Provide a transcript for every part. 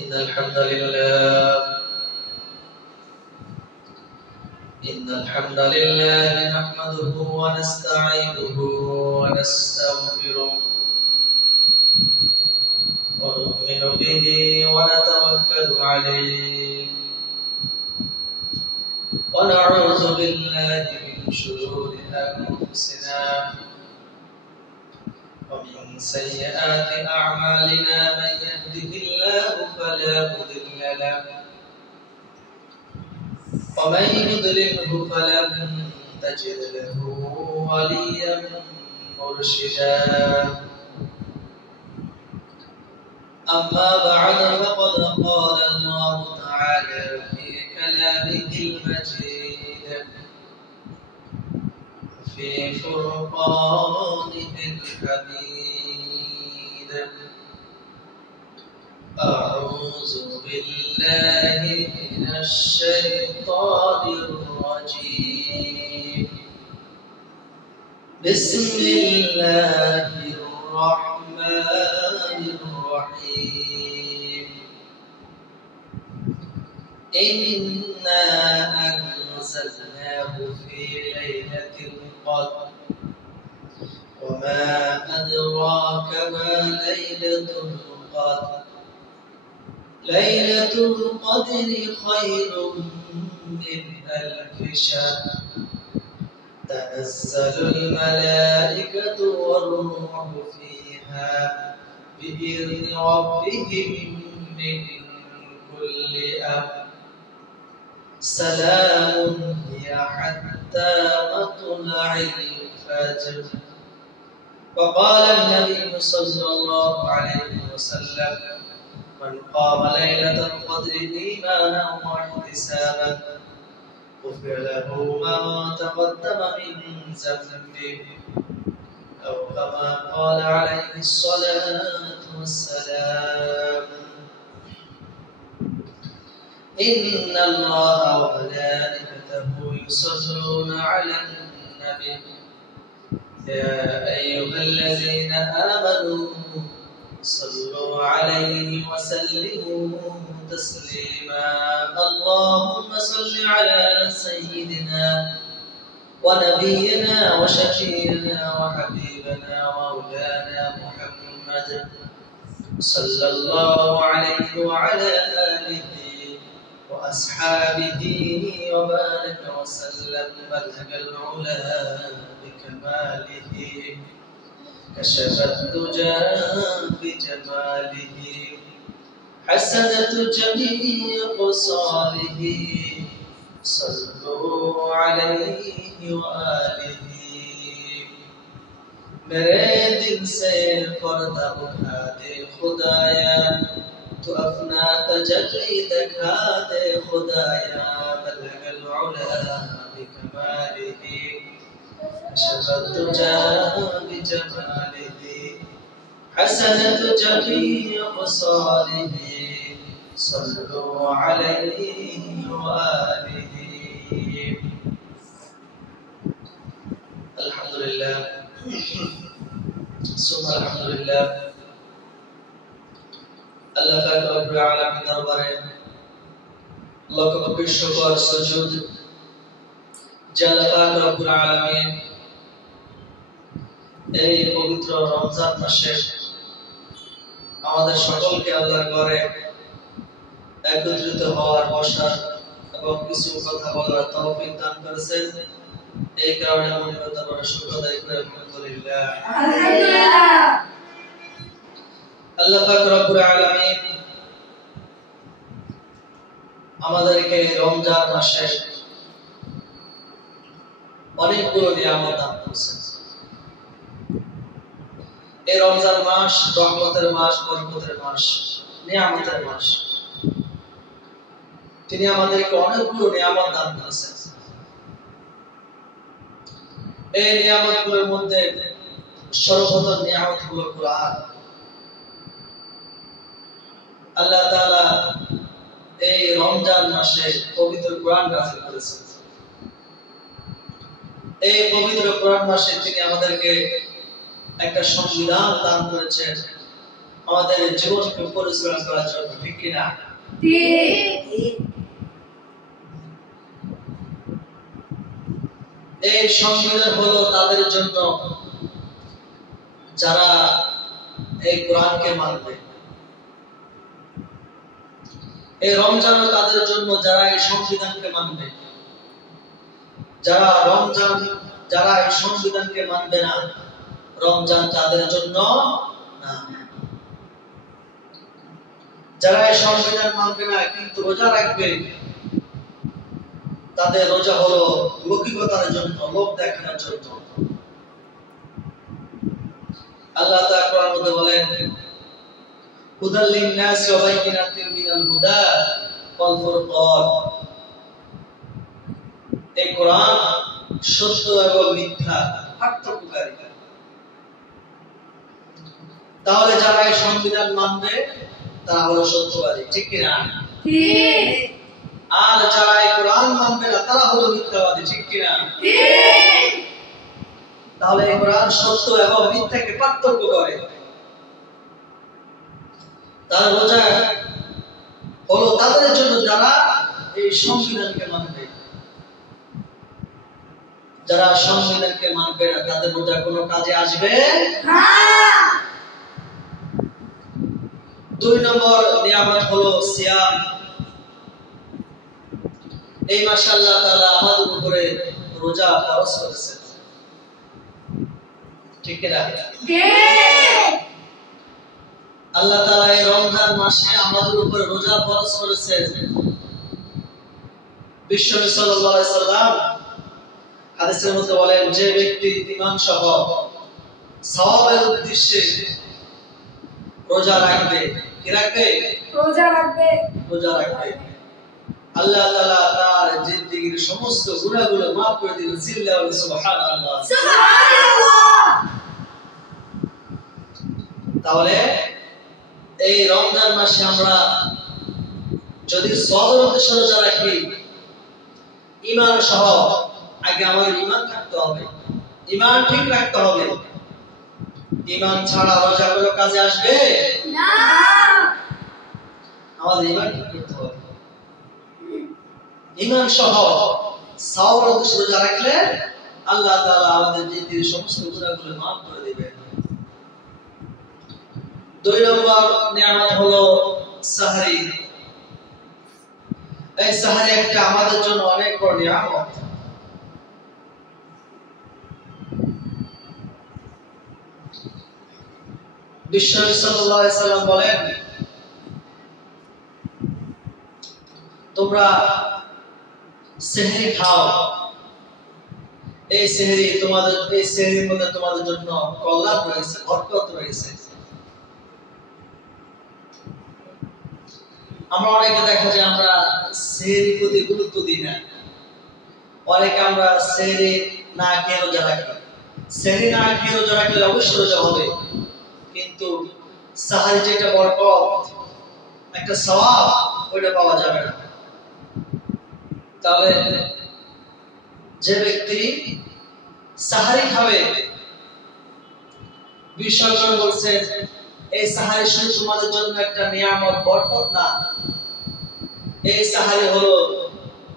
إن الحمد لله نحمده ونستعينه ونستغفره ونؤمن به ونتوكل عليه ونعوذ بالله من شرور أنفسنا ومن سيئات أعمالنا من يهده الله فلا مضل له ومن يضلله فلن تجد له وليا مرشدا أما بعد فقد قال الله تعالى في كلامه المجيد في فرقانه الحميد أعوذ بالله من الشيطان الرجيم بسم الله الرحمن الرحيم إنا أنزلناه في ليلة القدر وما أدراك ما ليلة القدر ليلة القدر خير من ألف شهر تنزل الملائكة والروح فيها بإذن ربهم من كل أمر سلام هي حتى مطلع الفجر. وقال النبي صلى الله عليه وسلم من قام ليلة القدر إيمانا واحتسابا غفر له ما تقدم من ذنبه أو كما قال عليه الصلاة والسلام. إن الله وملائكته يصلون على النبي يا أيها الذين آمنوا صلوا عليه وسلموا تسليما. اللهم صل على سيدنا ونبينا وشفيعنا وحبيبنا مولانا محمد صلى الله عليه وعلى آله وأصحابه وبارك وسلم. بلغ العلا بكماله كشف الدجى بجماله حسنة جميع خصاله صلوا عليه وآله. मेरे दिल से पर्दा उठा दे खुदाया तू अपना तजल्ली दिखा दे खुदाया बलगल उला बिकमालिही कशफ الدجى بجماله حسنة جميع خصاله صلوا عليه وآله. الحمد لله ثم الحمد لله. আল্লাহ পাক রব্বুল আলামিন দরবারে লক্ষ লক্ষ শুকর সুজুদ যে আল্লাহ পাক রব্বুল আলামিন এই পবিত্র রমজান মাসে আমাদের সকলকে আল্লাহর ঘরে একত্রিত হওয়ার বসার এবং কিছু কথা বলার তৌফিক দান করেছেন। এই কারণে মনে করতে পারে শুকর আদায় করে আলহামদুলিল্লাহ। আল্লাহ পাক রব্বুল আলামিন আমাদেরকে রমজান মাসে অনেকগুলো নিয়ামত দান করেছেন। এই রমজান মাস রহমতের মাস, বরকতের মাস, নিয়ামতের মাস। তিনি আমাদেরকে অনেকগুলো নিয়ামত দান করেছেন। এই নিয়ামতগুলোর মধ্যে সর্বপ্রথম নিয়ামত হলো কোরআন। আল্লাহ তাআলা এই রমজান মাসে পবিত্র কোরআন নাযিল করেছেন। এই পবিত্র কোরআন মাসে তিনি আমাদেরকে একটা সংবিধান দান করেছেন, আমাদের জীবনকে পরিচালনা করার জন্য, ঠিক কিনা? এই সংবিধান হলো তাদের জন্য যারা এই কোরআনকে মানবে। এই রমজান তাদের জন্য যারা এই সংবিধানকে মানবে। যারা এই সংবিধানকে মানবে না, রমজান তাদের জন্য না। যারা এই সংবিধান মানবে না কিন্তু রোজা রাখবে, তাদের রোজা হলো লৌকিকতার জন্য, লোক দেখানোর জন্য। আল্লাহ তাআলা কোরআনের মধ্যে বলেন, হুদাল লিন-নাস ওয়া বাইয়িনাতিন মিনাল হুদা ওয়াল ফুরকান। এই কোরআন সত্য এবং মিথ্যা পার্থক্যকারী। তাহলে যারা এই সংবিধান মানবে তারা হলো সত্যবাদী, ঠিক কিনা? ঠিক। আর যারা এই কোরআন মানবে না তারা হলো মিথ্যাবাদী, ঠিক কিনা? ঠিক। তাহলে এই কোরআন সত্য এবং মিথ্যাকে পার্থক্য করে। তার রোজা হলো তাদের জন্য যারা এই সংবিধানকে মানবে। যারা সংবিধানকে মানবে না তাদের রোজা কোনো কাজে আসবে না। 2 নম্বর নিয়ামত হলো সিয়াম। এই মাসে আল্লাহ তাআলা আমাদের উপরে রোজা ফরজ করেছেন, ঠিক কিনা? ঠিক। আল্লাহ তাআলা এই রমজান মাসে আমাদের উপরে রোজা ফরজ করেছেন। বিশ্বনবী সাল্লাল্লাহু আলাইহি সাল্লাম হাদিসের মধ্যে বলেন, যে ব্যক্তি ঈমান সহ সওয়াবের উদ্দেশ্যে রোজা রাখবে, কি রাখবে? রোজা রাখবে। আল্লাহ তাআলা তার জিন্দেগীর সমস্ত গুনাহগুলো maaf করে দিবেন। জিল্লা ওয়া সুবহানাল্লাহ। সুবহানাল্লাহ। তাহলে এই রমজান মাসে আমরা যদি সওয়াবের উদ্দেশ্যে রোজা রাখি, ঈমান সহ, আগে আমাদের ঈমান থাকতে হবে, ঈমান ঠিক রাখতে হবে। ঈমান ছাড়া রোজা কোনো কাজে আসবে না। আমাদের ঈমান ঠিক করতে হবে। ঈমান সহ সওয়াবের উদ্দেশ্যে রোজা রাখলে আল্লাহ তাআলা আমাদের জিন্দেগীর সমস্ত গুনাহগুলো maaf করে দিবেন। 2 নম্বর নিয়ামত হলো সাহরি। এই সাহরি একটা আমাদের জন্য অনেক বড় নিয়ামত। বিশ্বনবী সাল্লাল্লাহু আলাইহি সাল্লাম বলেন, তোমরা সেহরি খাও। এই সেহরির মধ্যে তোমাদের জন্য কল্যাণ রয়েছে, বরকত রয়েছে। আমরা অনেকে দেখা যায় আমরা সেহরির প্রতি গুরুত্ব দিই না। অনেকে আমরা সেহরি না খেয়ে রোজা রাখি। সেহরি না খেয়ে রোজা রাখলে অবশ্যই রোজা হবে, কিন্তু সাহারি যেটা বরকত, একটা সওয়াব, ওইটা পাওয়া যাবে না। তাহলে যে ব্যক্তি সাহারি খাবে, বিশ্বকর্মা বলছেন এই সাহারি শুধু তোমাদের জন্য একটা নিয়ামত, বরকত না। এই সাহারি হলো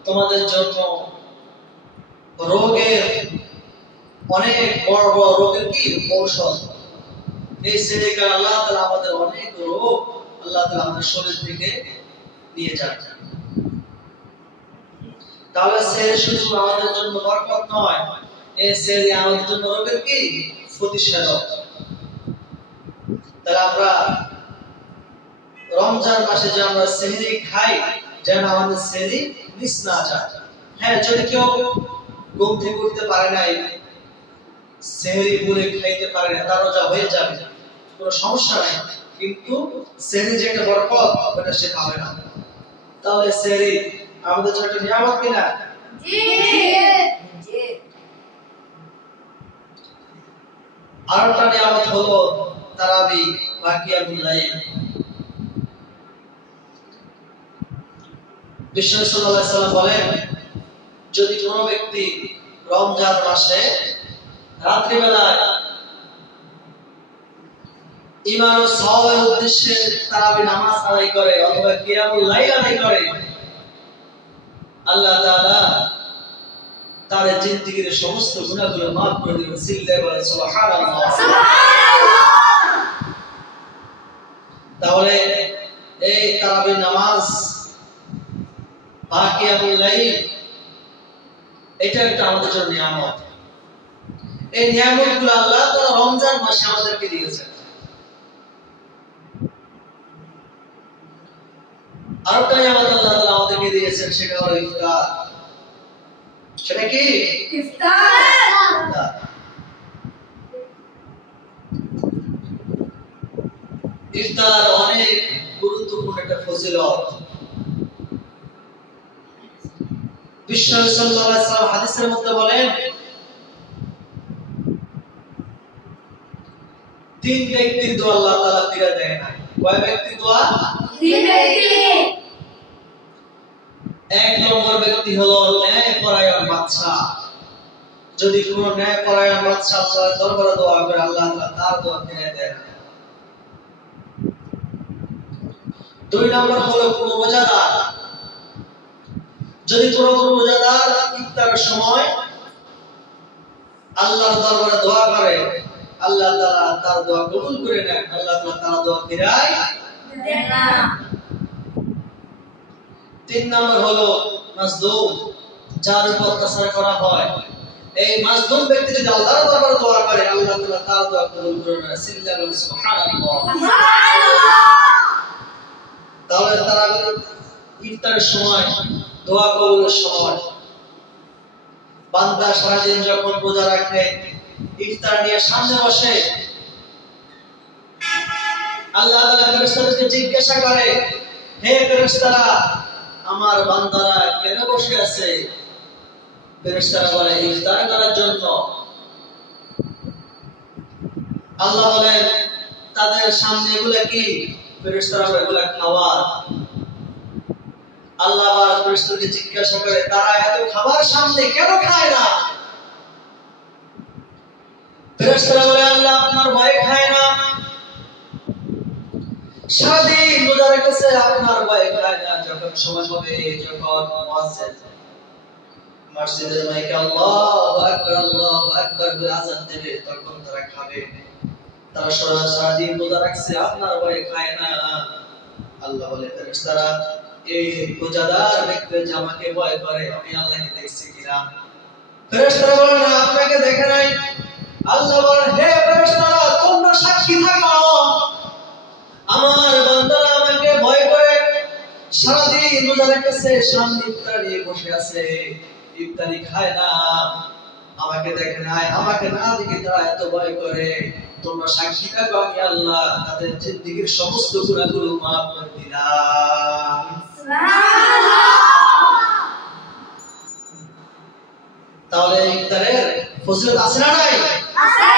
তোমাদের জন্য রোগের, অনেক বড় বড় রোগের কি ঔষধ। এই সেহরিকে আল্লাহ তাআলা আমাদের অনেক রোগ আল্লাহ তাআলা আমাদের শরীর থেকে নিয়ে যান। তাহলে সেহরি শুধু আমাদের জন্য বরকত নয়, এই সেহরি আমাদের জন্য রোগের কি প্রতিষেধক। তাহলে আমরা রমজান মাসে যে আমরা সেহরি খাই, যেন আমাদের সেহরি মিস না যায়। হ্যাঁ, যদি কেউ ঘুম থেকে উঠতে পারে নাই, সেহরি ভুলে খাইতে পারে না, তার রোজা হয়ে যাবে, কোনো সমস্যা নাই। কিন্তু সেহরি যে একটা বরকত, ওটা সে পাবে না। তাহলে সেহরি আমাদের জন্য একটা নিয়ামত কিনা? জি জি। আরেকটা নিয়ামত হলো তারাবি বা কিয়ামুল লাইল। বিশ্বনবী সাল্লাল্লাহু আলাইহি সাল্লাম বলেন, যদি কোনো ব্যক্তি রমজান মাসে রাত্রিবেলায় ঈমান ও সওয়াবের উদ্দেশ্যে তারাবি নামাজ আদায় করে অথবা কিয়ামুল লাইল আদায় করে, আল্লাহ তাআলা তার জিন্দেগীর সমস্ত গুনাহগুলো maaf করে দিবেন। সিজদায় বলেন সুবহানাল্লাহ। তাহলে এই তারাবি নামাজ বা কিয়ামুল লাইল এটা একটা আমাদের জন্য নিয়ামত। এই নিয়ামতগুলো আল্লাহ তাআলা রমজান মাসে আমাদেরকে দিয়েছেন। আরেকটা নিয়ামত আল্লাহ তাআলা আমাদেরকে দিয়েছেন, সেটা হলো ইফতার। সেটা কি? ইফতার। ইফতার অনেক গুরুত্বপূর্ণ একটা ফজিলত। বিশ্বনবী সাল্লাল্লাহু আলাইহি ওয়াসাল্লাম হাদিসের মধ্যে বলেন, তিন ব্যক্তির দোয়া আল্লাহ তাআলা ফিরে দেয় না। কয় ব্যক্তির দোয়া? তিন ব্যক্তি। এক নম্বর ব্যক্তি হলো ন্যায়পরায়ণ বাদশা। যদি কোনো ন্যায়পরায়ণ বাদশা আল্লাহর দরবারে দোয়া করে, আল্লাহ তাআলা তার দোয়া ফিরে দেয় না। দুই নম্বর হলো কোনো রোজাদার। যদি কোনো রোজাদার ইফতারের সময় আল্লাহর দরবারে দোয়া করে, আল্লাহ তাআলা তার দোয়া কবুল করে নেন, আল্লাহ তাআলা তার দোয়া ফিরায় দেন না। তিন নম্বর হলো মাজলুম, যার উপর অত্যাচার করা হয়। এই মাজলুম ব্যক্তি যদি আল্লাহর দরবারে দোয়া করে, আল্লাহ তাআলা তার দোয়া কবুল করে নেন। সিল্লাহ সুবহানাল্লাহ। তাহলে তারা ইফতারের সময়, দোয়া কবুলের সময়, বান্দা সারাদিন যখন রোজা রাখে ইফতার নিয়ে সামনে বসে, আল্লাহ তাআলা ফেরেশতাদেরকে জিজ্ঞাসা করে, হে ফেরেশতারা, আমার বান্দারা কেন বসে আছে? ফেরেশতারা বলে, ইফতার করার জন্য। আল্লাহ বলেন, তাদের সামনে এগুলা কি? ফেরেশতারা বলে, এগুলা খাবার। আল্লাহ আবার ফেরেশতাদেরকে জিজ্ঞাসা করে, তারা এত খাবার সামনে কেন খায় না? ফেরেশতারা বলে, আল্লাহ আপনার ভয়ে খায় না। সারাদিন রোজা রেখেছে, আপনার ভয়ে খায় না। যখন সময় হবে, যখন মুয়াজ্জিন মসজিদের মাইকে আল্লাহু আকবার বলে আযান দেবে, তখন তারা খাবে। তারা সারাদিন রোজা রাখছে, আপনার ভয়ে খায় না। আল্লাহ বলে, ফেরেশতারা, এই রোজাদার ব্যক্তি যে আমাকে ভয় করে, আমি আল্লাহকে দেখছি কিনা? ফেরেশতারা বলেন, না, আপনাকে দেখে নাই। আল্লাহ বলেন, হে ফেরেশতারা, তোমরা সাক্ষী থাকো, আমার বান্দারা আমাকে ভয় করে সারাদিন রোজা রেখেছে, সামনে ইফতার নিয়ে বসে আছে, ইফতারি খায় না, আমাকে দেখে নাই। আমাকে না দেখে তারা এত ভয় করে। তোমরা সাক্ষী থাকো, আমি আল্লাহ তাদের জিন্দেগীর সমস্ত গুনাহগুলো maaf করে দিলাম। তাহলে ইফতারের ফজিলত আছে না নাই? আছে।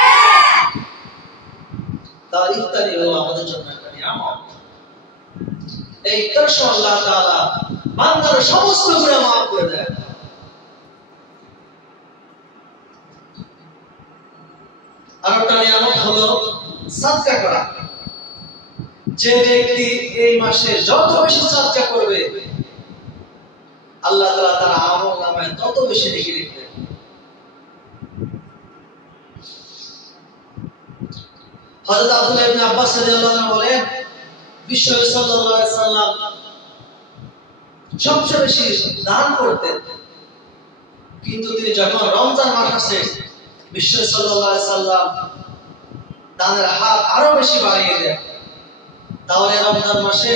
তাহলে ইফতারি হলো আমাদের জন্য একটা নিয়ামত। এই ইফতার সময় আল্লাহ তাআলা বান্দার সমস্ত গুনাহ maaf করে দেয়। আরেকটা নিয়ামত হলো সাদকা করা। যে ব্যক্তি এই মাসে যত বেশি সাদকা করবে, আল্লাহ তাআলা তার আমলনামায় তত বেশি নেকি লিখবেন। হযরত আব্দুল্লাহ ইবনে আব্বাস রাদিয়াল্লাহু আনহু বলেন, বিশ্বনবী সাল্লাল্লাহু আলাইহি সাল্লাম সবচেয়ে বেশি দান করতেন, কিন্তু তিনি যখন রমজান মাস আসে, বিশ্বনবী সাল্লাল্লাহু আলাইহি সাল্লাম দানের হাত আরো বেশি বাড়িয়ে দেন। তাহলে রমজান মাসে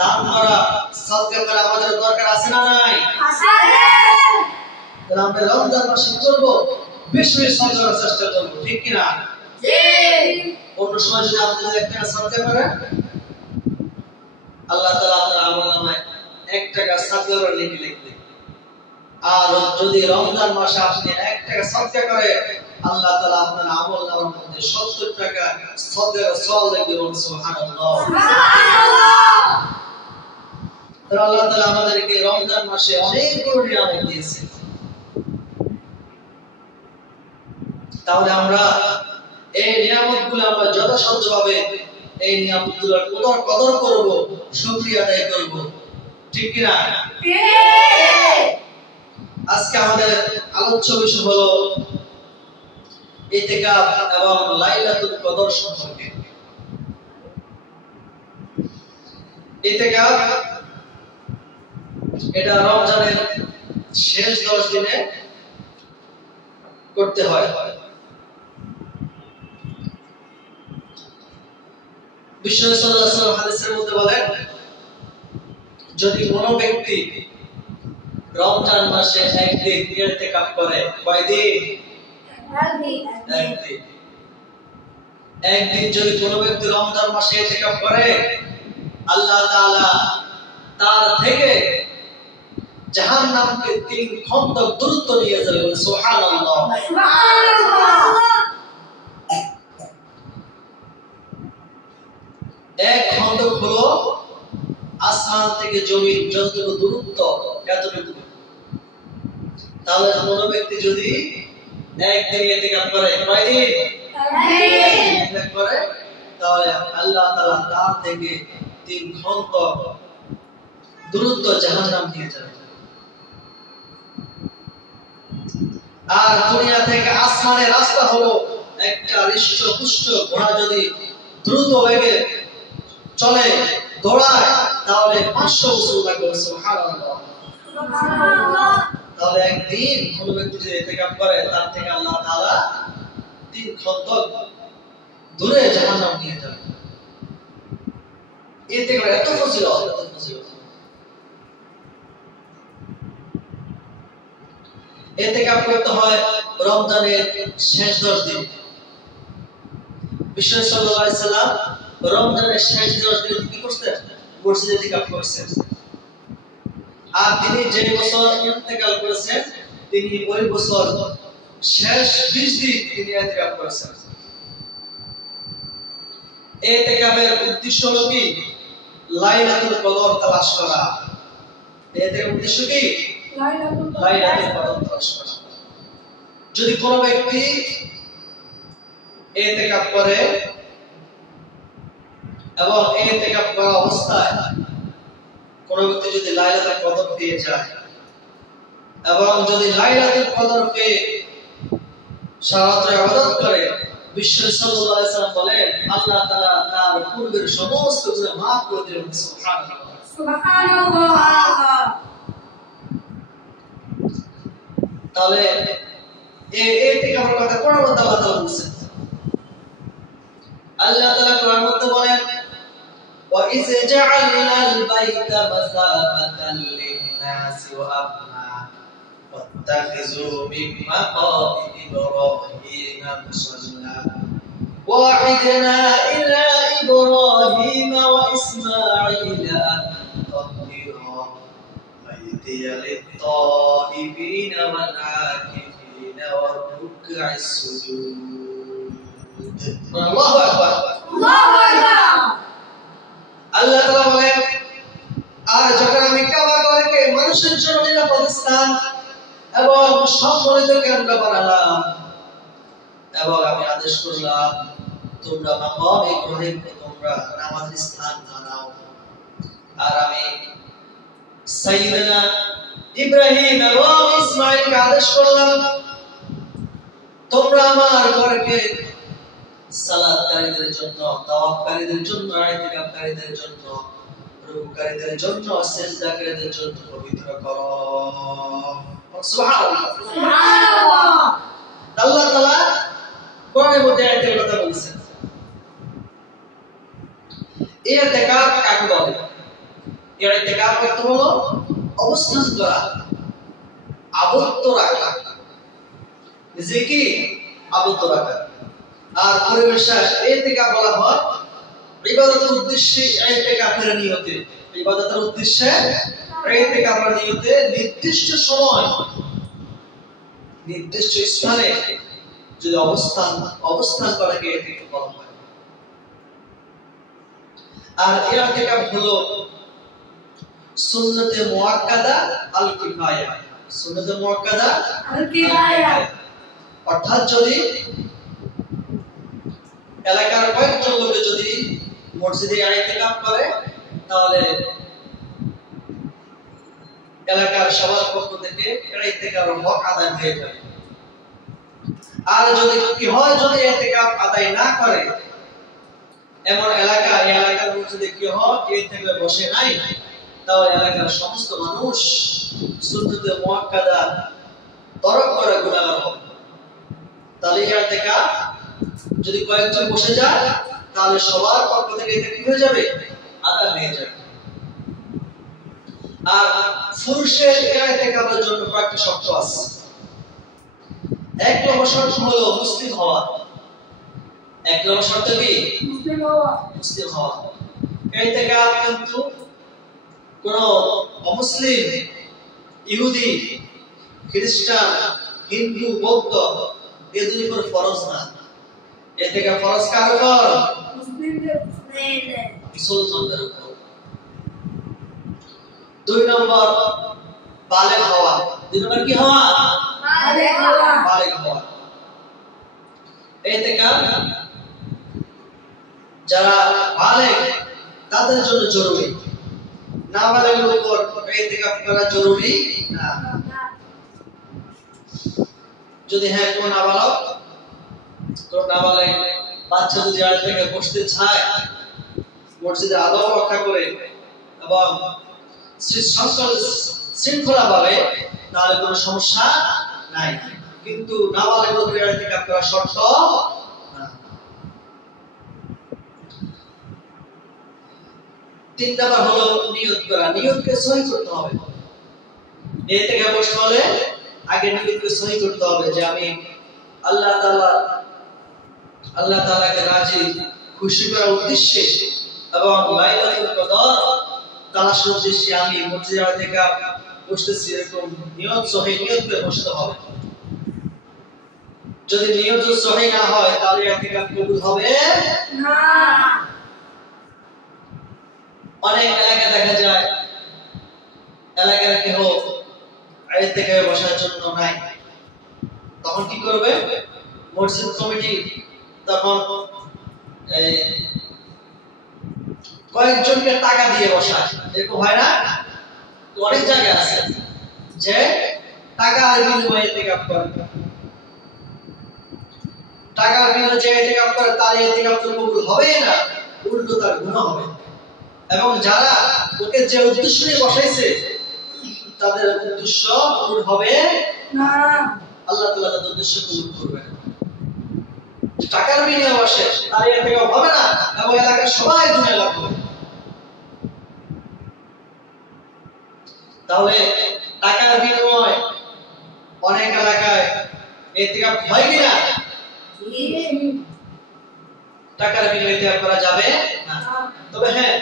দান করা, সাদকা করা আমাদের দরকার আছে না নাই? আছে। তাহলে আমরা রমজান মাসে কি করব? বেশি বেশি সাদকা করার চেষ্টা করব, ঠিক কি না? জি। অন্য সময় যদি আপনি 1 টাকা সাদকা করেন, আল্লাহ তাআলা আপনার আমলনামায় 1 টাকা সাদকা করে লিখবে। আর যদি রমজান মাসে আপনি 1 টাকা সাদকা করেন, আল্লাহ তাআলা আপনার আমলনামার মধ্যে 70 টাকা সাদকার সওয়াব লিখবেন। সুবহানাল্লাহ। সুবহানাল্লাহ। তাহলে আল্লাহ তাআলা আমাদেরকে রমজান মাসে অনেকগুলো নিয়ামত দিয়েছেন। তাহলে আমরা এই নিয়ামতগুলো আমরা যথাসাধ্যভাবে এই নিয়ামতগুলোর কদর করব, শুকরিয়া আদায় করব, ঠিক কি না? আজকে আমাদের আলোচ্য বিষয় হলো ইতিকাফ এবং লাইলাতুল কদর সম্পর্কে। ইতিকাফ এটা রমজানের শেষ 10 দিনে করতে হয়। বিশ্বনবী সাল্লাল্লাহু আলাইহি ওয়াসাল্লাম হাদিসের মধ্যে বলেন, যদি কোনো ব্যক্তি রমজান মাসে একদিন ইতিকাফ করে, কয়দিন? একদিন যদি কোনো ব্যক্তি রমজান মাসে ইতিকাফ করে, আল্লাহ তাআলা তার থেকে জাহান্নামকে 3 খন্দক দূরত্ব নিয়ে যাবে। সুবহানাল্লাহ। এক খন্দক হলো আসমান থেকে জমি যতটুকু দূরত্ব, এতটুকু। তাহলে কোনো ব্যক্তি যদি একদিন ইতিকাফ করে, কয়দিন? একদিন করে, তাহলে আল্লাহ তাআলা তার থেকে 3 খন্দক দূরত্ব জাহান্নাম নিয়ে যাবে। আর দুনিয়া থেকে আসমানের রাস্তা হলো একটা হৃষ্টপুষ্ট ঘোড়া যদি দ্রুত বেগে চলে, দৌড়ায়, তাহলে 500 বছর লাগবে। সুবহানাল্লাহ। তাহলে একদিন কোন ব্যক্তি যদি ইতিকাফ করে, তার থেকে আল্লাহ তাআলা 3 খন্দক দূরে জাহান্নাম নিয়ে যাবে। ইতিকাফ এত ফজিলত, এত ফজিলত। ইতিকাফ করতে হয় রমজানের শেষ 10 দিন। বিশ্বনবী সাল্লাল্লাহু আলাইহি সাল্লাম রমজানের শেষ 10 দিন কি করতেন? মসজিদে ইতিকাফ করতেন। আর তিনি যে বছর ইন্তেকাল করেছেন, তিনি ওই বছর শেষ 20 দিন তিনি ইতিকাফ করেছেন। ইতিকাফের উদ্দেশ্য হলো কি? লাইলাতুল কদর তালাশ করা। এর উদ্দেশ্য কি? লাইলাতুল কদর তালাশ করা। যদি কোনো ব্যক্তি ইতিকাফ করে এবং ইতিকাফ করা অবস্থায় কোনো ব্যক্তি যদি লাইলাতুল কদর পেয়ে যায় এবং যদি লাইলাতুল কদর পেয়ে সারা রাত ইবাদত করে, বিশ্বনবী সাল্লাল্লাহু আলাইহি ওয়াসাল্লাম বলেন, আল্লাহ তাআলা তার পূর্বের সমস্ত গুনাহ মাফ করে দিবেন। সুবহানাল্লাহ। সুবহানাল্লাহ। তাহলে এই ইতিকাফের কথা কোরআনের মধ্যে আল্লাহ তাআলা বলেছেন। আল্লাহ তাআলা কোরআনের মধ্যে বলেন, ওয়া ইয জা'আলনাল বাইতা মাসাবাতান লিন-নাসি ওয়া আমনা ওয়াত্তাখিযু মিন মাকামি ইব্রাহিমা মুসাল্লা ওয়া'idna ইলা ইব্রাহিমা ওয়া ইসমাঈলা আন তাহহিরা বাইতিয়া lit-তাইবিনা ওয়াল-'আকিফিনা ওয়ার-রুক'আস সুজুদ। আল্লাহু আকবার। আল্লাহু আকবার। আল্লাহ তাআলা বলেন, আর যখন আমি কাবা ঘরকে মানুষের জন্য নিরাপদ স্থান এবং সম্মানিত কেন্দ্র বানালাম এবং আমি আদেশ করলাম, তোমরা মাকাম ইব্রাহিমকে তোমরা নামাজের স্থান বানাও, আর আমি সাইয়্যিদানা ইব্রাহিম এবং ইসমাঈলকে আদেশ করলাম, তোমরা আমার ঘরকে সালাতকারীদের জন্য, তাওয়াফকারীদের জন্য, ইতিকাফকারীদের জন্য, রুকুকারীদের জন্য, সিজদাকারীদের জন্য পবিত্র করো। সুবহানাল্লাহ। সুবহানাল্লাহ। আল্লাহ তাআলা কোরআনের মধ্যে একটা কথা বলেছেন। ইতিকাফ কাকে বলে? ইতিকাফ অর্থ হলো অবস্থান করা, আবদ্ধ রাখা, নিজেকে আবদ্ধ রাখা। আর পরিবেশে ইতিকাফ বলা হয় ইবাদতের উদ্দেশ্যে, ইতিকাফের নিয়তে, ইবাদতের উদ্দেশ্যে ইতিকাফের নিয়তে নির্দিষ্ট সময় নির্দিষ্ট স্থানে যদি অবস্থান করাকে ইতিকাফ বলা হয়। আর ইতিকাফ হলো সুন্নতে মুআক্কাদা আল কিফায়া। সুন্নতে মুআক্কাদা আল কিফায়া অর্থাৎ যদি এলাকার কয়েকজন লোকে যদি মসজিদে ইতিকাফ করে তাহলে এলাকার সবার পক্ষ থেকে ইতিকাফের হক আদায় হয়ে যাবে। আর যদি কি হয়, যদি ইতিকাফ আদায় না করে এমন এলাকা, এই এলাকার মসজিদে কি হয় ইতিকাফে বসে নাই, তাহলে এলাকার সমস্ত মানুষ সুন্নতে মুআক্কাদা তরক করে গুনাহগার হবে। তাহলে ইতিকাফ যদি কয়েকজন বসে যায় তাহলে সবার পক্ষ থেকে এটা কি হয়ে যাবে, আদায় হয়ে যাবে। আর পুরুষের ইতিকাফের জন্য কয়েকটা শর্ত আছে। এক নম্বর শর্ত হলো মুসলিম হওয়া। এক নম্বর শর্ত কি? মুসলিম হওয়া। ইতিকাফ কিন্তু কোন অমুসলিম, ইহুদি, খ্রিস্টান, হিন্দু, বৌদ্ধ এদের উপর ফরজ না। ইতিকাফ ফরজ কার উপর? মুসলমানদের উপর। দুই নম্বর বালেগ হওয়া। দুই নম্বর কি হওয়া? বালেগ হওয়া। ইতিকাফ যারা বালেগ তাদের জন্য জরুরি, নাবালেগের উপর ইতিকাফ করা জরুরি না। যদি হ্যাঁ কোন নাবালেগ বাচ্চা যদি ইতিকাফে বসতে চায় মসজিদে আদব রক্ষা করে এবং শৃঙ্খলা ভাবে, তাহলে কোনো সমস্যা নাই। কিন্তু নাবালেগের উপর ইতিকাফ করা শর্ত না। তিন নাম্বার হলো নিয়ত করা। নিয়তকে সহি করতে হবে। ইতিকাফে বসতে হলে আগে নিয়তকে সহি করতে হবে যে আমি আল্লাহ তাআলাকে রাজি খুশি করার উদ্দেশ্যে এবং লাইলাতুল কদর তালাশের উদ্দেশ্যে আমি মসজিদে ইতিকাফ বসতেছি, এরকম নিয়ত সহি নিয়ত করে বসতে হবে। যদি নিয়ত সহি না হয় তাহলে ইতিকাফ কবুল হবে না। অনেক এলাকায় দেখা যায় এলাকার কেউ ইতিকাফে বসার জন্য নাই, তখন কি করবে মসজিদ কমিটি? তখন কয়েকজনকে টাকা দিয়ে বসায়। এরকম হয় না? অনেক জায়গায় আছে যে টাকার বিনিময়ে ইতিকাফ করে, টাকার বিনিময়ে যে ইতিকাফ করে তার ইতিকাফ তো কবুল হবে না, উল্টো তার গুনাহ হবে। এবং যারা ওকে যে উদ্দেশ্য নিয়ে বসাইছে তাদের উদ্দেশ্য পূরণ হবে না, আল্লাহ তাআলা তাদের উদ্দেশ্য পূরণ করবে না। টাকার বিনিময়ে বসে তার ইতিকাফ হবে না এবং এলাকার সবাই গুনাহ লাগবে। তাহলে টাকার বিনিময়ে অনেক এলাকায় ইতিকাফ হয় কিনা? টাকার বিনিময়ে ইতিকাফ করা যাবে না। তবে হ্যাঁ,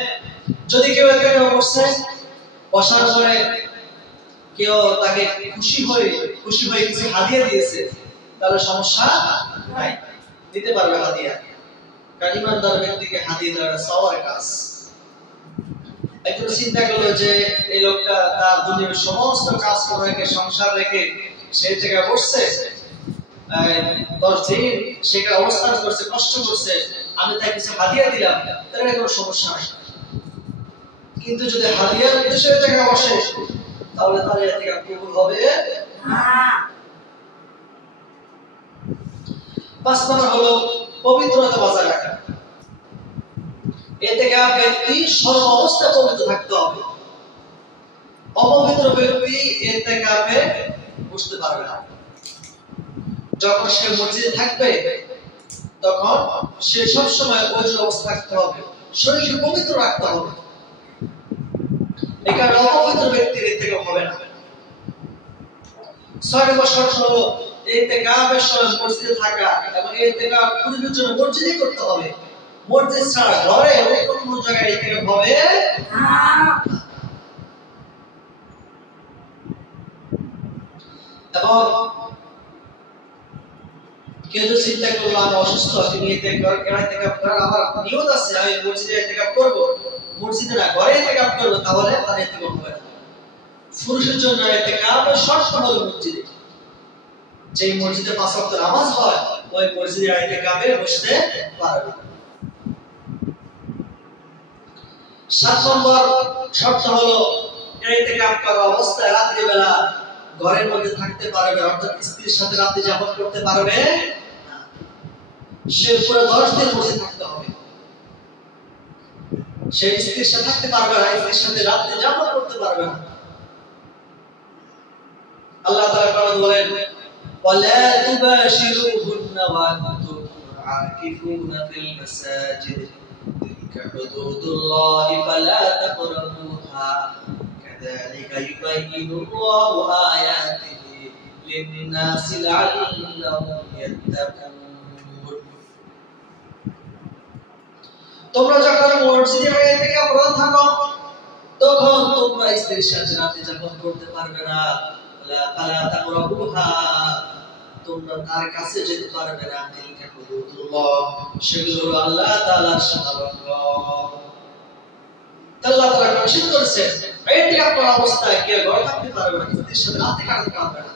যদি কেউ ইতিকাফে বসে, বসার পরে কেউ তাকে খুশি হয়ে কিছু হাদিয়া দিয়েছে, তাহলে সমস্যা নাই, দিতে পারবে হাদিয়া। কারণ ইমানদার ব্যক্তিকে হাদিয়া দেওয়া সওয়াবের কাজ। একজন চিন্তা করলো যে এই লোকটা তার দুনিয়ার সমস্ত কাজ করে রেখে, সংসার রেখে সে জায়গায় বসছে, 10 দিন সেখানে অবস্থান করছে, কষ্ট করছে, আমি তাকে কিছু হাদিয়া দিলাম, তাহলে কোনো সমস্যা নাই। কিন্তু যদি হাদিয়ার উদ্দেশ্যে ওই জায়গায় বসে তাহলে তার ইতিকাফ কবুল হবে না। 5 নম্বর হলো পবিত্রতা বজায় রাখা। ইতিকাফ ব্যক্তি সর্ব অবস্থায় পবিত্র থাকতে হবে। অপবিত্র ব্যক্তি ইতিকাফে বসতে পারবে না। যখন সে মসজিদে থাকবে তখন সে সব সময় ওযু অবস্থা থাকতে হবে, শরীরকে পবিত্র রাখতে হবে। এখানে অপবিত্র ব্যক্তির ইতিকাফ হবে না। 6 নম্বর শর্ত হলো ইতিকাফের সময় মসজিদে থাকা এবং ইতিকাফ পুরোর জন্য মসজিদে করতে হবে। মসজিদ ছাড়া ঘরে অন্য কোনো জায়গায় ইতিকাফ হবে না। এবং কেউ যদি চিন্তা করলো আমি অসুস্থ, আমি ইতিকাফ করার আমার নিয়ত আছে, আমি মসজিদে ইতিকাফ করব, মসজিদে না ঘরে ইতিকাফ করব, তাহলে তার ইতিকাফ হবে না। পুরুষের জন্য ইতিকাফের শর্ত হলো মসজিদে, যে মসজিদে 5 ওয়াক্ত নামাজ হয় ওই মসজিদে ইতিকাফে বসতে পারবে। 7 নম্বর শর্ত হলো ইতিকাফ করা অবস্থায় রাত্রি বেলা ঘরের মধ্যে থাকতে পারবে, অর্থাৎ স্ত্রীর সাথে রাত্রি যাপন করতে পারবে না। সে পুরো 10 দিন বসে থাকতে হবে। সে স্ত্রীর সাথে থাকতে পারবে না, স্ত্রীর সাথে রাত্রি যাপন করতে পারবে না। আল্লাহ তাআলা বলেন ওয়ালা তুবাশিরুহুন্না ওয়া আনতুম আকিফুনা ফিল মাসাজিদ তিলকা হুদুদুল্লাহি ফালা তাকরাবুহা কাযালিকা ইউবাইয়িনুল্লাহু আয়াতিহি লিন-নাসি লা'আল্লাহুম ইয়াত্তাকুন। তোমরা যখন মসজিদে থেকে অবরোধ থাকো তখন তোমরা স্ত্রীর সাথে রাতে যাপন করতে পারবে না। ফালা তাকরাবুহা, তোমরা তার কাছে যেতে পারবে না। তিলকা হুদুদুল্লাহ, সেগুলো হলো আল্লাহ তাআলার সীমাবদ্ধ। আল্লাহ তাআলা নিষেধ করেছেন ইতিকাফ করা অবস্থায় কেউ ঘরে থাকতে পারবে না, স্ত্রীর সাথে রাতে কাটাতে পারবে না।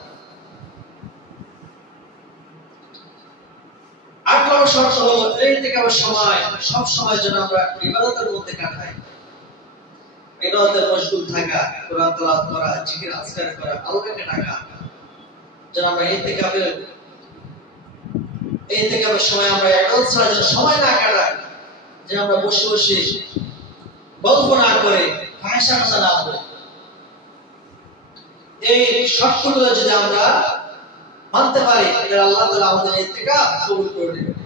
8 নম্বর শর্ত হলো ইতিকাফের সময় সব সময় যেন আমরা ইবাদতের মধ্যে কাটাই। ইবাদতে মশগুল থাকা, কোরআন তেলাওয়াত করা, জিকির আজকার করা, আল্লাহকে ডাকা। যেন আমরা ইতিকাফের সময় আমরা ইবাদত ছাড়া যেন সময় না কাটাই, যেন আমরা বসে বসে গল্প না করে, ফাহিশা কথা না বলে। এই শর্তগুলো যদি আমরা মানতে পারি তাহলে আল্লাহ তাআলা আমাদের ইতিকাফ কবুল করে নেবেন।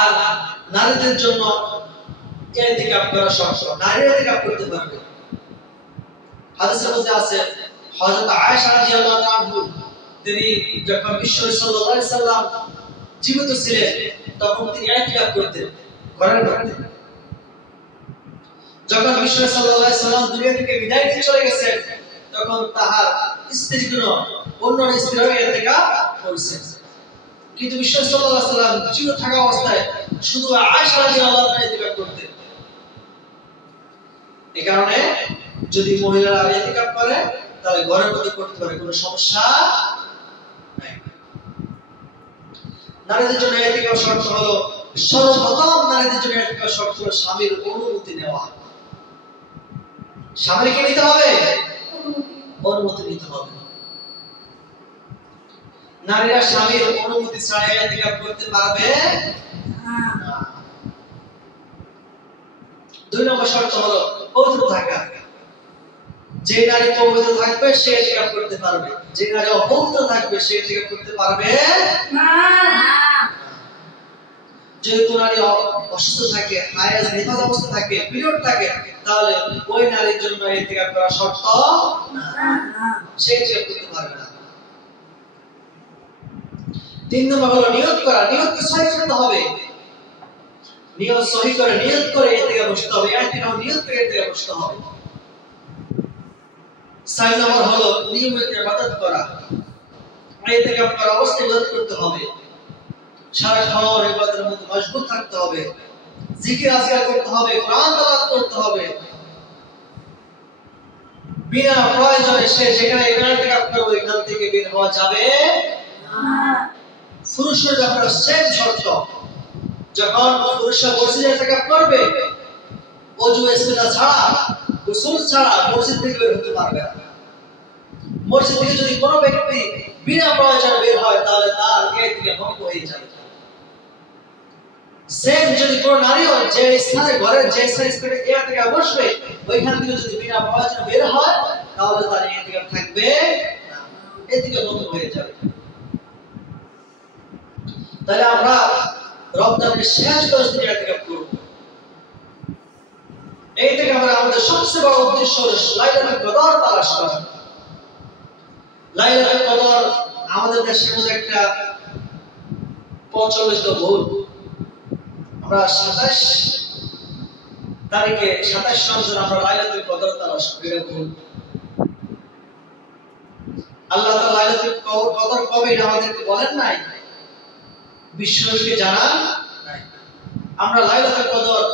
আর নারীদের জন্য ইতিকাফ করা শর্ত, নারীরা ইতিকাফ করতে পারবে। হাদিসের মধ্যে আছে হযরত আয়েশা রাদিয়াল্লাহু তাআলা তিনি যখন বিশ্ব সাল্লাল্লাহু আলাইহি সাল্লাম জীবিত ছিলেন তখন তিনি ইতিকাফ করতেন ঘরের মধ্যে। যখন বিশ্ব সাল্লাল্লাহু আলাইহি সাল্লাম দুনিয়া থেকে বিদায় নিয়ে চলে গেছেন তখন তাহার স্ত্রীগুলো অন্য স্ত্রীরা ইতিকাফ করেছেন, কিন্তু বিশ্ব সাল্লাল্লাহু আলাইহি সাল্লাম জীবিত থাকা অবস্থায় শুধু আয়েশা রাদিয়াল্লাহু তাআলা ইতিকাফ করতেন। এই কারণে যদি মহিলারা ইতিকাফ করে তাহলে ঘরের মধ্যে করতে পারে, কোনো সমস্যা নাই। নারীদের জন্য ইতিকাফ শর্ত হলো সর্বপ্রথম নারীদের জন্য ইতিকাফ শর্ত হলো স্বামীর অনুমতি নেওয়া। স্বামীকে নিতে হবে, অনুমতি নিতে হবে। নারীরা স্বামীর অনুমতি ছাড়া ইতিকাফ করতে পারবে না। 2 নম্বর শর্ত হলো পবিত্র থাকা। যে নারী পবিত্র থাকবে সে ইতিকাফ করতে পারবে, যে নারী অপবিত্র থাকবে সে ইতিকাফ করতে পারবে না। যদি কোন নারী অসুস্থ থাকে, হায়াজ নিফাজ অবস্থা থাকে, পিরিয়ড থাকে, তাহলে ওই নারীর জন্য ইতিকাফ করা শর্ত না, সে ইতিকাফ করতে পারবে না। 3 নম্বর হলো নিয়ত করা। নিয়তকে সহি করতে হবে। নিয়ত সহি করে নিয়ত করে ইতিকাফে বসতে হবে। ইতিকাফ নিয়ত করে ইতিকাফে বসতে হবে। 4 নম্বর হলো নিয়মিত ইবাদত করা। ইতিকাফ করা অবস্থায় ইবাদত করতে হবে। সারাক্ষণ ইবাদতের মধ্যে মশগুল থাকতে হবে, জিকির আজকার করতে হবে, কোরআন তেলাওয়াত করতে হবে। বিনা প্রয়োজনে সে যেখানে ইতিকাফ করবে এখান থেকে বের হওয়া যাবে না। পুরুষের ব্যাপারে সেম শর্ত। যখন পুরুষরা মসজিদে ইতিকাফ করবে ওযু ইস্তেজা ছাড়া, গোসল ছাড়া মসজিদ থেকে বের হতে পারবে না। মসজিদ থেকে যদি কোনো ব্যক্তি বিনা প্রয়োজনে বের হয় তাহলে তার ইতিকাফ ভঙ্গ হয়ে যাবে। সেম যদি কোনো নারীও যে স্থানে ঘরের যে স্থানে ইতিকাফে বসবে ওইখান থেকে যদি বিনা প্রয়োজনে বের হয় তাহলে তার ইতিকাফ থাকবে না, ইতিকাফ ভঙ্গ হয়ে যাবে। তাহলে আমরা রমজানের শেষ 10 দিন ইতিকাফ করব। এই থেকে আমাদের সবচেয়ে বড় উদ্দেশ্য হলো লাইলাতুল কদর তালাশ করা। লাইলাতুল কদর আমাদের দেশের মধ্যে একটা প্রচলিত ভুল। আমরা 27 তারিখে 27 রমজান আমরা লাইলাতুল কদর তালাশ করি, এটা ভুল। আল্লাহ তাআলা লাইলাতুল কদর কবে আমাদেরকে বলেন নাই, বিশ্বকে জানান নাই। আমরা লাইলাতুল কদর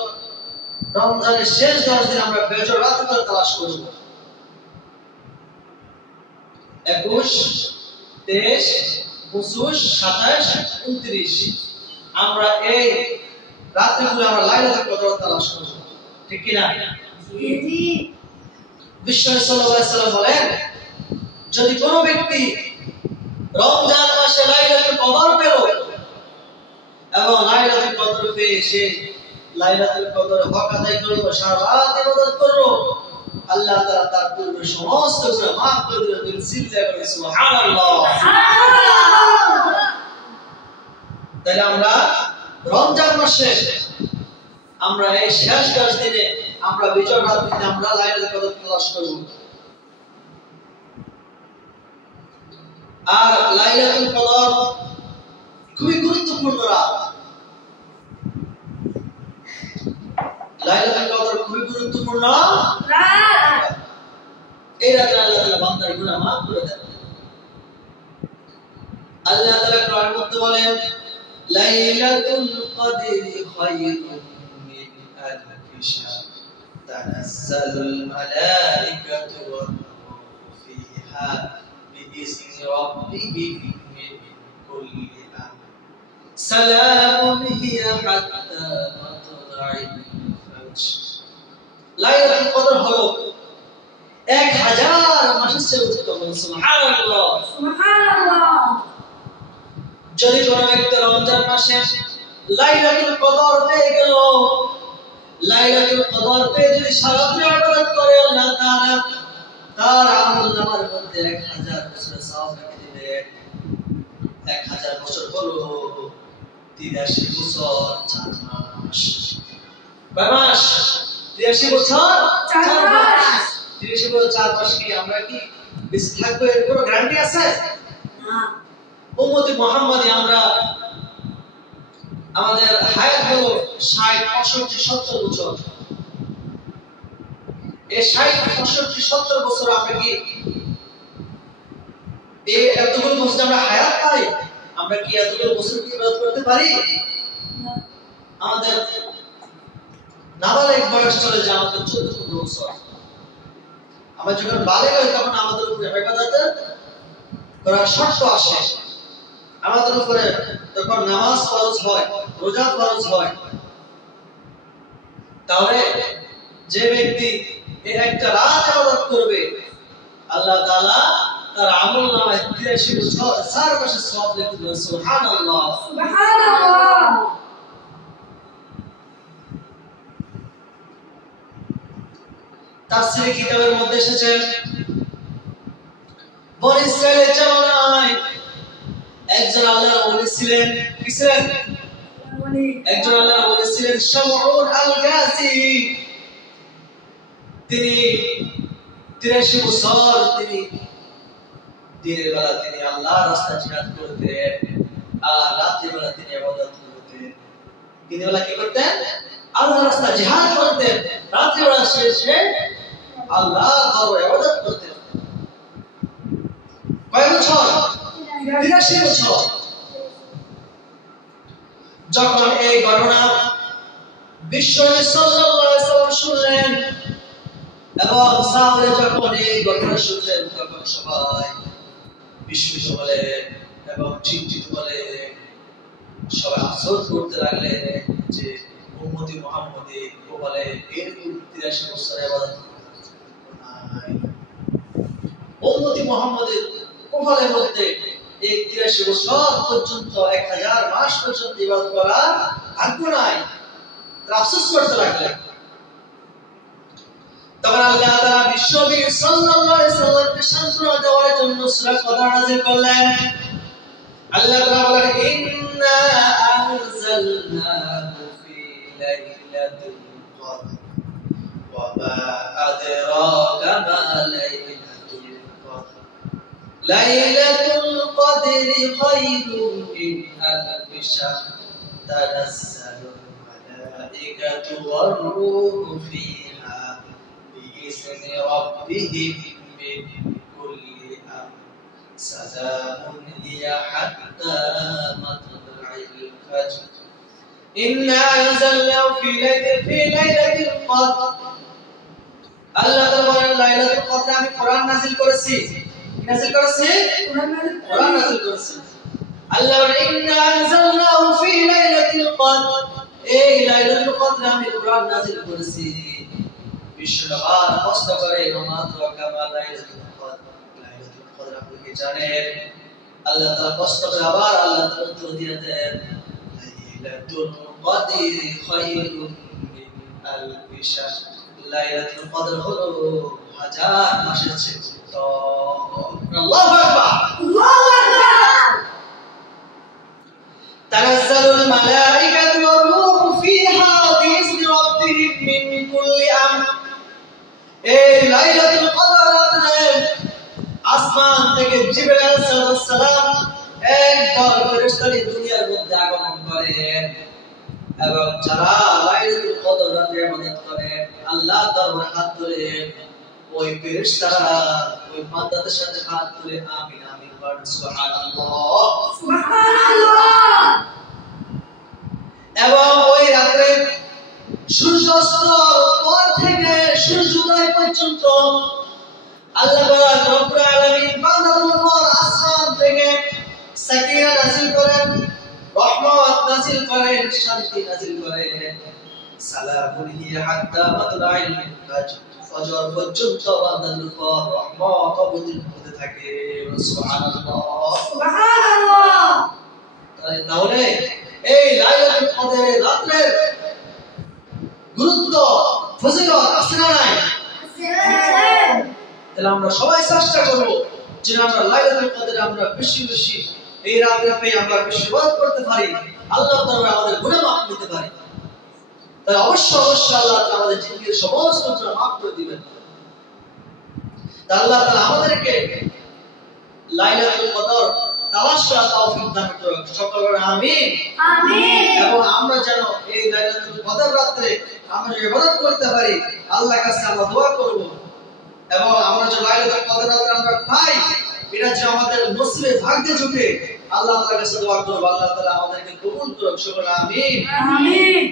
রমজানের শেষ 10 দিন আমরা বেজর রাত করে তালাশ করব। 21, 23, 25, 27, 29 আমরা এই রাত্রিগুলো আমরা লাইলাতুল কদর তালাশ করব, ঠিক কি না? জি। বিশ্বনবী সাল্লাল্লাহু আলাইহি সাল্লাম বলেন, যদি কোনো ব্যক্তি রমজান মাসে লাইলাতুল কদর পেল এবং লাইলাতুল কদর পেয়ে সে লাইলাতুল কদর হক আদায় করলো, সারা রাত ইবাদত করলো, আল্লাহ তাআলা তার পূর্বের সমস্ত গুনাহ মাফ করে দিবেন। চিল্লায়ে বলেন সুবহানাল্লাহ। তাহলে আমরা রমজান মাসে আমরা এই শেষ 10 দিনে আমরা বিজয় রাত্রিতে আমরা লাইলাতুল কদর তালাশ করব। আর লাইলাতুল কদর খুবই গুরুত্বপূর্ণ রাত। লাইলাতুল কদর খুবই গুরুত্বপূর্ণ রাত। এই রাতে আল্লাহ তাআলা বান্দার গুনাহ মাফ করে দেন। আল্লাহ তাআলা কোরআনের মধ্যে বলেন, লাইলাতুল কদরি খায়রুম মিন আলফি শাহর তানাজ্জালুল মালাইকাতু ওয়ার রূহু ফিহা বিইذনি রাব্বিহিম মিন কুল্লি আমর সালামুন হিয়া হাত্তা মাতলা'ইল ফাজর। লাইলাতুল কদর হলো 1000 মাসের চেয়ে উত্তম। সুবহানাল্লাহ, সুবহানাল্লাহ। যদি কোনো ব্যক্তি রমজান মাসে লাইলাতুল কদর পেয়ে গেল, লাইলাতুল কদর পেয়ে যদি সারা রাত ইবাদত করে, আল্লাহ তাআলা তার আমলনামার মধ্যে 1000 বছরের সওয়াব রেখে দিবেন। 1000 বছর হলো 83 বছর 4 মাস। কয় মাস? 83 বছর 4 মাস। 83 বছর 4 মাস কি আমরা কি বেঁচে থাকবো এর কোনো গ্যারান্টি আছে? না। উম্মতে মুহাম্মাদি আমরা আমাদের হায়াত হলো 60, 65, 70 বছর। এই 60, 65, 70 বছর আমরা কি এই এতগুলো বছর আমরা হায়াত পাই? আমরা কি এতগুলো বছর কি ইবাদত করতে পারি? আমাদের নাবালেগ বয়স চলে যায় আমাদের 14 বছর। আমরা যখন বালেগ হই তখন আমাদের উপরে ইবাদতের করার শর্ত আসে। আমাদের উপরে তখন নামাজ ফরজ হয়, রোজা ফরজ হয়। তাহলে যে ব্যক্তি এই একটা রাত ইবাদত করবে, আল্লাহ তাআলা তার আমলনামায় 83 বছর 4 মাসের সওয়াব লিখে দেবেন। সুবহানাল্লাহ, সুবহানাল্লাহ। তাফসীর কিতাবের মধ্যে এসেছে, বনী ইসরাইলের জামানায় একজন আল্লাহর ওলি ছিলেন। কি ছিলেন? একজন আল্লাহর ওলি ছিলেন শামউন আল-গাজি। তিনি 83 বছর তিনি দিনের বেলা তিনি আল্লাহর রাস্তায় জিহাদ করতেন, আর রাতের বেলা তিনি ইবাদত করতেন। দিনের বেলা কি করতেন? আল্লাহর রাস্তায় জিহাদ করতেন, রাতের বেলা সে আল্লাহর দরবারে ইবাদত করতেন। কয় বছর? 83 বছর। যখন এই ঘটনা বিশ্বনবী সাল্লাল্লাহু আলাইহি ওয়াসাল্লাম শুনলেন এবং সাহাবারা যখন এই ঘটনা শুনলেন, তখন সবাই বিস্মিত হলেন এবং চিন্তিত হলেন। সবাই আফসোস করতে লাগলেন যে উম্মতি মুহাম্মদী বলে এর 83 বছর ইবাদত নাই। উম্মতি মুহাম্মদের কপালের মধ্যে এই 83 বছর পর্যন্ত 1000 মাস পর্যন্ত ইবাদত করার ভাগ্য নাই। আফসোস করতে লাগলেন। তখন আল্লাহ তাআলা বিশ্বনবী সাল্লাল্লাহু আলাইহি ওয়াসাল্লামকে সান্ত্বনা দেওয়ার জন্য সূরা কদর নাযিল করলেন। আল্লাহ তাআলা বলেন, ইন্না আনজালনাহু ফি লাইলাতুল কদর ওয়া মা আদরাকা মা লাইলাতুল কদর লাইলাতুল কদরি খায়রুম মিন আলফি শাহর তানাজ্জালুল মালাইকাতু ওয়ার রূহু ফিহা বিইذনি রাব্বিহিম মিন কুল্লি আমর সালামুন হিয়া হাত্তা মাতলা'ইল ফাজর ইন্না আনজালনাহু ফি লাইলাতিল কদর। আল্লাহ তাআলা বলেন, লাইলাতুল কদরে আমি কোরআন নাযিল করেছি। কি নাযিল করেছি? কোরআন নাযিল করেছি। আল্লাহ বলেন, ইন্না আনজালনাহু ফি লাইলাতিল কদর, এই লাইলাতুল কদরে আমি কোরআন নাযিল করেছি। বিশ্ববার কষ্ট করে নামাজ কামা লাইলাতুল কদর। লাইলাতুল কদর আপনি কি জানেন? আল্লাহ তাআলা কষ্ট করে আবার আল্লাহ তাআলা উত্তর দিয়ে দেন, লাইলাতুল কদরি খায়রুম মিন আলফি শাহর। লাইলাতুল কদর হলো হাজার মাসের চেয়ে উত্তম। আল্লাহু আকবার। আল্লাহু আকবার। তানাজ্জালুল মালাইকাতু ওয়ার রূহু ফিহা বিইذن রাব্বিহিম মিন কুল্লি আমর। এই লাইলাতুল কদর রাতে আসমান থেকে জিবরাইল আলাইহিস সালাম একদল ফেরেশতা দুনিয়ার মধ্যে আগমন করেন এবং যারা লাইলাতুল কদর রাতে ইবাদত করেন আল্লাহ দরবারে হাত তুলে ওই ফেরেশতারা ওই বান্দাদের সাথে হাত তুলে আমিন আমিন বলেন সুবহানাল্লাহ সুবহানাল্লাহ। এবং ওই রাতে সূর্যাস্তর পর থেকে সূর্যোদয় পর্যন্ত আল্লাহ পাক রব্বুল আলামিন বান্দাদের উপর আসমান থেকে সাকিনা নাযিল করেন, রহমত নাযিল করেন, শান্তি নাযিল করেন। সালামুন হিয়া হাত্তা মাতলাইল ফাজর। ফজর পর্যন্ত বান্দাদের উপর রহমত অবতীর্ণ হতে থাকে। সুবহানাল্লাহ সুবহানাল্লাহ। তাহলে এই লাইলাতুল কদরের রাতের গুরুত্ব ফজিলত আছে না নাই? তাহলে আমরা সবাই চেষ্টা করব যে আমরা লাইলাতুল কদরে আমরা বেশি বেশি এই রাতে পেয়ে আমরা বেশি ইবাদত করতে পারি, আল্লাহ তাআলা আমাদের গুনাহ মাফ করতে পারি। তাহলে অবশ্যই আল্লাহ তাআলা আমাদের জিন্দেগির সমস্ত গুনাহ মাফ করে দিবেন। তাহলে আল্লাহ তাআলা আমাদেরকে লাইলাতুল কদর তালাশ করার তৌফিক দান করুন। সকলে আমিন আমিন। এবং আমরা যেন এই লাইলাতুল কদর রাতে আমরা ইবাদত করতে পারি, আল্লাহর কাছে আমরা দোয়া করব এবং আমরা যে লাইলাতুল কদর রাতে আমরা পাই এটা যে আমাদের নসিবে ভাগ্যে জুটে আল্লাহ তাআলার কাছে দোয়া করব, আল্লাহ তাআলা আমাদেরকে কবুল করুন। সকলে আমিন আমিন।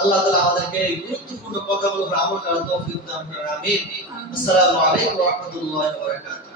আল্লাহ তাআলা আমাদেরকে এই গুরুত্বপূর্ণ কথাগুলো আমল করার তৌফিক দান করুন। আমিন। আসসালামু আলাইকুম ওয়া রাহমাতুল্লাহি ওয়া বারাকাতুহু।